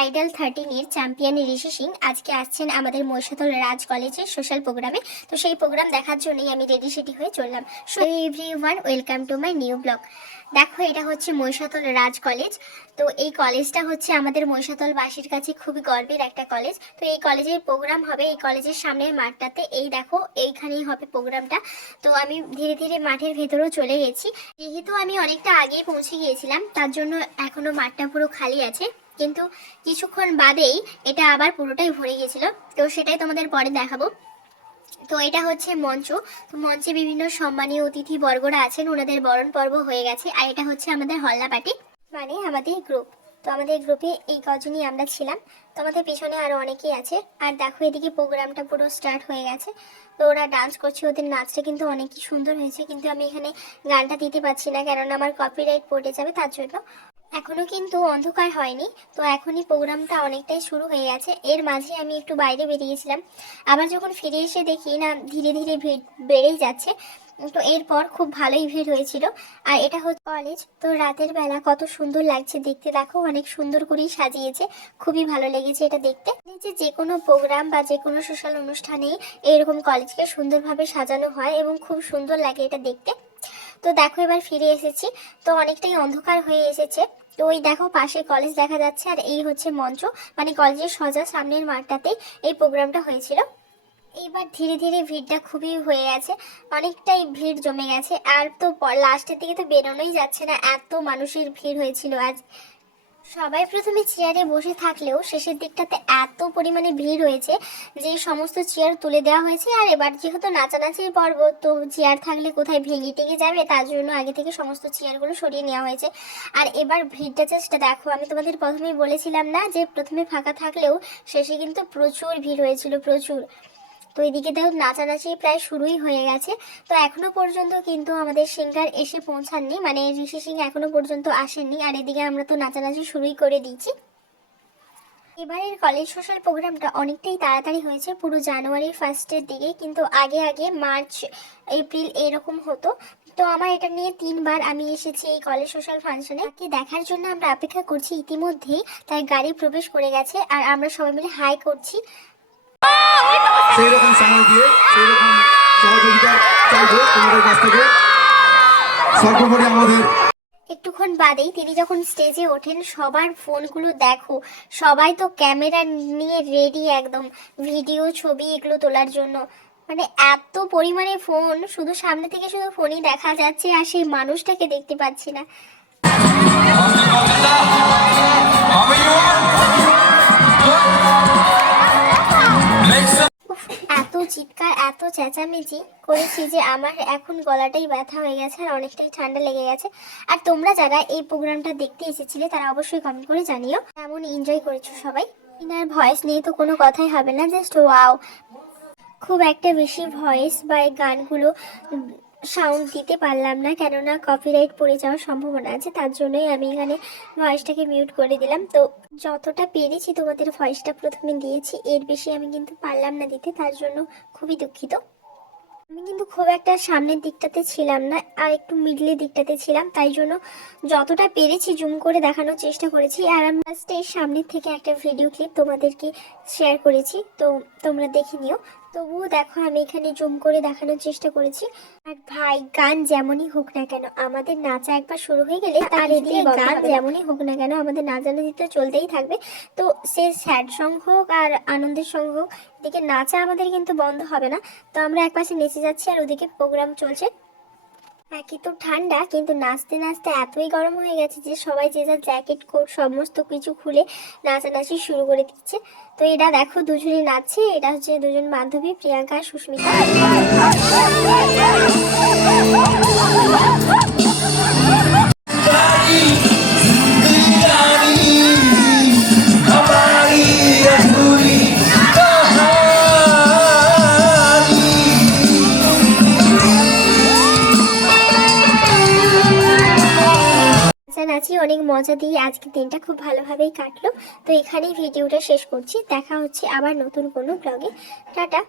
Idol 13 এর champion ঋষি সিং আজকে আসছেন আমাদের মহিষাদল রাজ কলেজের সোশ্যাল প্রোগ্রামে। তো সেই প্রোগ্রাম দেখার জন্যই আমি রেডি সেডি হয়ে চললাম। So everyone, welcome to my new blog. দেখো, এটা হচ্ছে মহিষাদল রাজ কলেজ। তো এই কলেজটা হচ্ছে আমাদের মহিষাদলবাসীর কাছে খুবই গর্বের একটা কলেজ। তো এই কলেজের প্রোগ্রাম হবে এই কলেজের সামনের মাঠটাতে। এই দেখো, এইখানেই হবে প্রোগ্রামটা। তো আমি ধীরে ধীরে মাঠের ভেতরেও চলে গেছি। যেহেতু আমি অনেকটা আগেই পৌঁছে গিয়েছিলাম, তার জন্য এখনো মাঠটা পুরো খালি আছে। কিন্তু কিছুক্ষণ বাদেই এটা আবার পুরোটাই ভরে গিয়েছিল। তো সেটাই তোমাদের পরে দেখাবো। তো এটা হচ্ছে মঞ্চ। তো মঞ্চে বিভিন্ন সম্মানীয় অতিথি বর্গরা আছেন, ওনাদের বরণ পর্ব হয়ে গেছে। আর এটা হচ্ছে আমাদের হল্লা পার্টি, মানে আমাদের গ্রুপ। তো আমাদের গ্রুপে এই কজনই আমরা ছিলাম। তো আমাদের পিছনে আরও অনেকেই আছে। আর দেখো, এদিকে প্রোগ্রামটা পুরো স্টার্ট হয়ে গেছে। তো ওরা ডান্স করছে, ওদের নাচটা কিন্তু অনেকই সুন্দর হয়েছে। কিন্তু আমি এখানে গানটা দিতে পারছি না, কেননা আমার কপিরাইট পড়ে যাবে, তার জন্য। এখনো কিন্তু অন্ধকার হয়নি। তো এখনই প্রোগ্রামটা অনেকটাই শুরু হয়ে গেছে। এর মাঝে আমি একটু বাইরে বেরিয়েছিলাম। আবার যখন ফিরে এসে দেখি না, ধীরে ধীরে ভিড় বেড়েই যাচ্ছে। তো এরপর খুব ভালোই ভিড় হয়েছিল। আর এটা হচ্ছে কলেজ। তো রাতের বেলা কত সুন্দর লাগছে দেখতে, দেখো অনেক সুন্দর করেই সাজিয়েছে। খুবই ভালো লেগেছে এটা দেখতে। যে কোনো প্রোগ্রাম বা যে কোনো সোশ্যাল অনুষ্ঠানেই এরকম কলেজকে সুন্দরভাবে সাজানো হয় এবং খুব সুন্দর লাগে এটা দেখতে। তো দেখো, এবার ফিরে এসেছি। তো অনেকটাই অন্ধকার হয়ে এসেছে। তো ওই দেখো, পাশে কলেজ দেখা যাচ্ছে। আর এই হচ্ছে মঞ্চ, মানে কলেজের সোজা সামনের মাঠটাতেই এই প্রোগ্রামটা হয়েছিল। এইবার ধীরে ধীরে ভিড়টা খুবই হয়ে গেছে, অনেকটাই ভিড় জমে গেছে। আর তো লাস্টের দিকে তো বেরোনোই যাচ্ছে না, এত মানুষের ভিড় হয়েছিল আজ। সবাই প্রথমে চেয়ারে বসে থাকলেও শেষের দিকটাতে এত পরিমাণে ভিড় হয়েছে যে সমস্ত চেয়ার তুলে দেওয়া হয়েছে। আর এবার যেহেতু নাচানাচির পর্ব, তো চেয়ার থাকলে কোথায় ভেঙে টেগে যাবে, তার জন্য আগে থেকে সমস্ত চেয়ারগুলো সরিয়ে নেওয়া হয়েছে। আর এবার ভিড়টা জাস্ট দেখো, আমি তোমাদের প্রথমেই বলেছিলাম না যে প্রথমে ফাঁকা থাকলেও শেষে কিন্তু প্রচুর ভিড় হয়েছিল, প্রচুর। তো এদিকে দেখো, নাচানাচি প্রায় শুরুই হয়ে গেছে। তো এখনো পর্যন্ত কিন্তু আমাদের সিঙ্গার এসে পৌঁছাননি, মানে ঋষি সিং এখনো পর্যন্ত আসেননি। আর এদিকে আমরা তো নাচানাচি শুরুই করে দিয়েছি। এবারের কলেজ সোশ্যাল প্রোগ্রামটা অনেকটাই তাড়াতাড়ি হয়েছে, পুরো জানুয়ারির ফার্স্টের দিকে। কিন্তু আগে আগে মার্চ এপ্রিল এরকম হতো। তো আমার এটা নিয়ে 3বার আমি এসেছি এই কলেজ সোশ্যাল ফাংশনে। তাকে দেখার জন্য আমরা অপেক্ষা করছি। ইতিমধ্যেই তার গাড়ি প্রবেশ করে গেছে আর আমরা সবাই মিলে হাই করছি। সেই রকম সময় দিয়ে সেই রকম সহযোগিতা চাইবো তোমাদের কাছ থেকে। সর্বোপরি আমাদের একটুক্ষণ বাদেই তিনি যখন স্টেজে ওঠেন, সবার ফোনগুলো দেখো, সবাই তো ক্যামেরা নিয়ে রেডি, একদম ভিডিও ছবি এগুলো তোলার জন্য। মানে এত পরিমাণে ফোন, শুধু সামনে থেকে শুধু ফোনই দেখা যাচ্ছে আর সেই মানুষটাকে দেখতে পাচ্ছি না। এত চিৎকার, এত চেঁচামেচি করেছি যে আমার এখন গলাটাই ব্যথা হয়ে গেছে আর অনেকটাই ঠান্ডা লেগে গেছে। আর তোমরা যারা এই প্রোগ্রামটা দেখতে এসেছিলে তারা অবশ্যই কমেন্ট করে জানিও কেমন এনজয় করেছো সবাই। ইনার ভয়েস নিয়ে তো কোনো কথাই হবে না, জাস্ট ওয়াও। খুব একটা বেশি ভয়েস বা এই গানগুলো সাউন্ড দিতে পারলাম না, কেননা কপিরাইট পড়ে যাওয়ার সম্ভাবনা আছে। তার জন্যই আমি এখানে ভয়েসটাকে মিউট করে দিলাম। তো যতটা পেরেছি তোমাদের ভয়েসটা প্রথমে দিয়েছি, এর বেশি আমি কিন্তু পারলাম না দিতে, তার জন্য খুবই দুঃখিত। আমি কিন্তু খুব একটা সামনের দিকটাতে ছিলাম না, আর একটু মিডলের দিকটাতে ছিলাম, তাই জন্য যতটা পেরেছি জুম করে দেখানোর চেষ্টা করেছি। আর আমি লাস্টের সামনের থেকে একটা ভিডিও ক্লিপ তোমাদেরকে শেয়ার করেছি, তো তোমরা দেখে নিও। তবুও দেখো, আমি এখানে জুম করে দেখানোর চেষ্টা করেছি। আর ভাই, গান যেমনই হোক না কেন, আমাদের নাচা একবার শুরু হয়ে গেলে তার এদিকে গান যেমনই হোক না কেন আমাদের নাচানাচি তো চলতেই থাকবে। তো সে স্যাড সং হোক আর আনন্দের সং হোক, এদিকে নাচা আমাদের কিন্তু বন্ধ হবে না। তো আমরা একপাশে নেচে যাচ্ছি আর ওদিকে প্রোগ্রাম চলছে। একে তো ঠান্ডা, কিন্তু নাচতে নাচতে এতই গরম হয়ে গেছে যে সবাই যে যার জ্যাকেট কোট সমস্ত কিছু খুলে নাচানাচি শুরু করে দিচ্ছে। তো এটা দেখো, দুজনে নাচছে। এটা হচ্ছে দুজন বান্ধবী, প্রিয়াঙ্কা আর সুস্মিতা। নাচি অনেক মজা দিয়ে আজকের দিনটা খুব ভালোভাবেই কাটলো। তো এখানেই ভিডিওটা শেষ করছি। দেখা হচ্ছে আবার নতুন কোনো ব্লগে। টাটা।